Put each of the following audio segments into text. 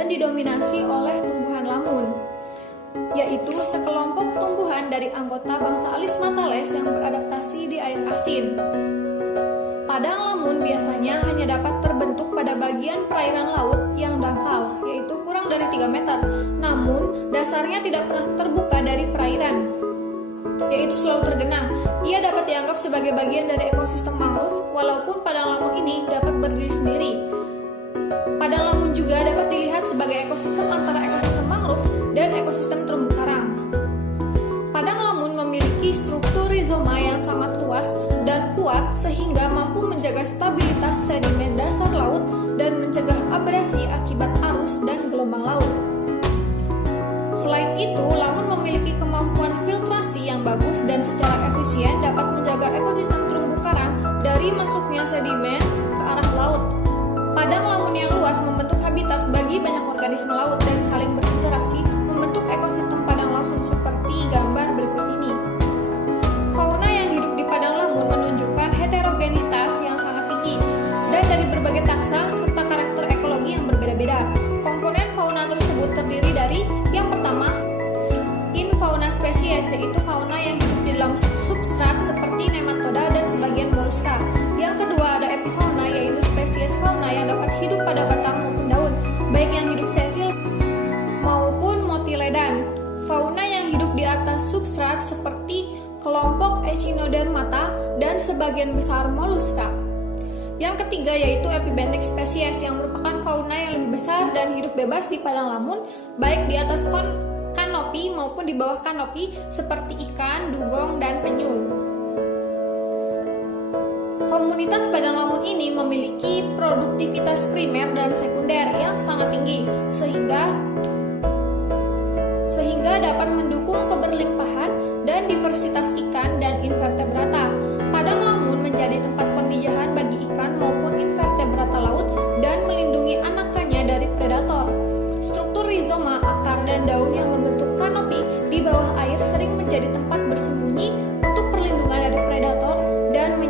dan didominasi oleh tumbuhan lamun, yaitu sekelompok tumbuhan dari anggota bangsa Alismatales yang beradaptasi di air asin. Padang lamun biasanya hanya dapat terbentuk pada bagian perairan laut yang dangkal, yaitu kurang dari 3 meter, namun dasarnya tidak pernah terbuka dari perairan, yaitu selalu tergenang. Ia dapat dianggap sebagai bagian dari ekosistem mangrove, walaupun padang lamun ini dapat berdiri sendiri. Padang lamun juga dapat dilihat sebagai ekosistem antara ekosistem mangrove dan ekosistem terumbu karang. Padang lamun memiliki struktur rizoma yang sangat luas dan kuat sehingga mampu menjaga stabilitas sedimen dasar laut dan mencegah abrasi akibat arus dan gelombang laut. Selain itu, lamun memiliki kemampuan filtrasi yang bagus dan secara efisien dapat menjaga ekosistem terumbu karang dari masuknya sedimen ke arah laut. Padang lamun yang luas membentuk habitat bagi banyak organisme laut dan saling berinteraksi membentuk ekosistem padang lamun seperti gambar berikut ini. Fauna yang hidup di padang lamun menunjukkan heterogenitas yang sangat tinggi dan dari berbagai taksa serta karakter ekologi yang berbeda-beda. Komponen fauna tersebut terdiri dari yang pertama, infauna spesies, yaitu fauna yang hidup di dalam substrat seperti nematoda dan sebagian moluska. Yang kedua ada epifauna, yaitu spesies fauna yang dapat hidup pada batang maupun daun, baik yang hidup sesil maupun motiledan. Fauna yang hidup di atas substrat seperti kelompok Echinodermata dan sebagian besar moluska. Yang ketiga yaitu epibenthik spesies yang merupakan fauna yang lebih besar dan hidup bebas di padang lamun, baik di atas kanopi maupun di bawah kanopi seperti ikan, dugong, dan penyu. Komunitas padang lamun ini memiliki produktivitas primer dan sekunder yang sangat tinggi sehingga dapat mendukung keberlimpahan dan diversitas ikan dan invertebrata. Padang lamun menjadi tempat pemijahan bagi ikan maupun invertebrata laut dan melindungi anakannya dari predator. Struktur rizoma, akar, dan daun yang membentuk kanopi di bawah air sering menjadi tempat bersembunyi untuk perlindungan dari predator dan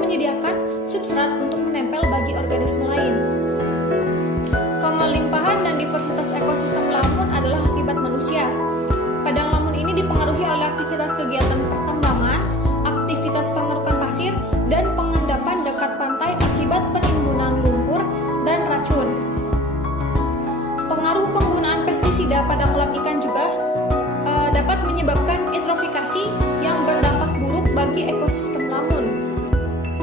menyediakan substrat untuk menempel bagi organisme lain. Kemelimpahan dan diversitas ekosistem lamun adalah akibat manusia. Padang lamun ini dipengaruhi oleh aktivitas kegiatan pertambangan, aktivitas pengerukan pasir, dan pengendapan dekat pantai akibat penimbunan lumpur dan racun. Pengaruh penggunaan pestisida pada kolam ikan juga dapat menyebabkan eutrofikasi yang berdampak buruk bagi ekosistem lamun.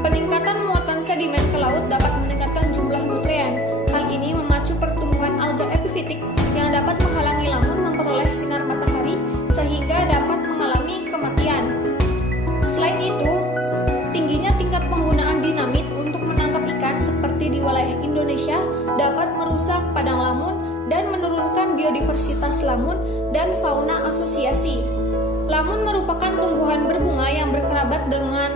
Peningkatan muatan sedimen ke laut dapat meningkatkan jumlah nutrien. Hal ini memacu pertumbuhan alga epifitik yang dapat menghalangi lamun memperoleh sinar matahari sehingga dapat mengalami kematian. Selain itu, tingginya tingkat penggunaan dinamit untuk menangkap ikan seperti di wilayah Indonesia dapat merusak padang lamun dan menurunkan biodiversitas lamun dan fauna asosiasi. Lamun merupakan tumbuhan berbunga yang berkerabat dengan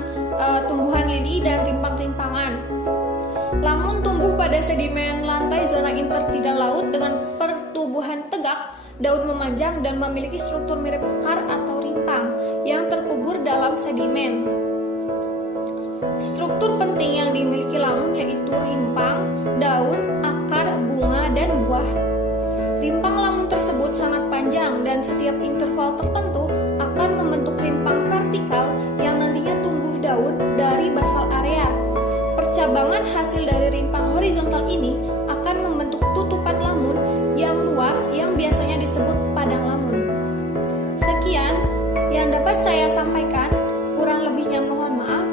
tumbuhan lili dan rimpang-rimpangan. Lamun tumbuh pada sedimen lantai zona intertidal laut dengan pertumbuhan tegak, daun memanjang dan memiliki struktur mirip akar atau rimpang yang terkubur dalam sedimen. Struktur penting yang dimiliki lamun yaitu rimpang, daun, akar, bunga, dan buah. Rimpang lamun tersebut sangat panjang dan setiap interval tertentu akan membentuk rimpang vertikal yang nantinya tumbuh daun dari basal area. Percabangan hasil dari rimpang horizontal ini akan membentuk tutupan lamun yang luas yang biasanya disebut padang lamun. Sekian yang dapat saya sampaikan, kurang lebihnya mohon maaf.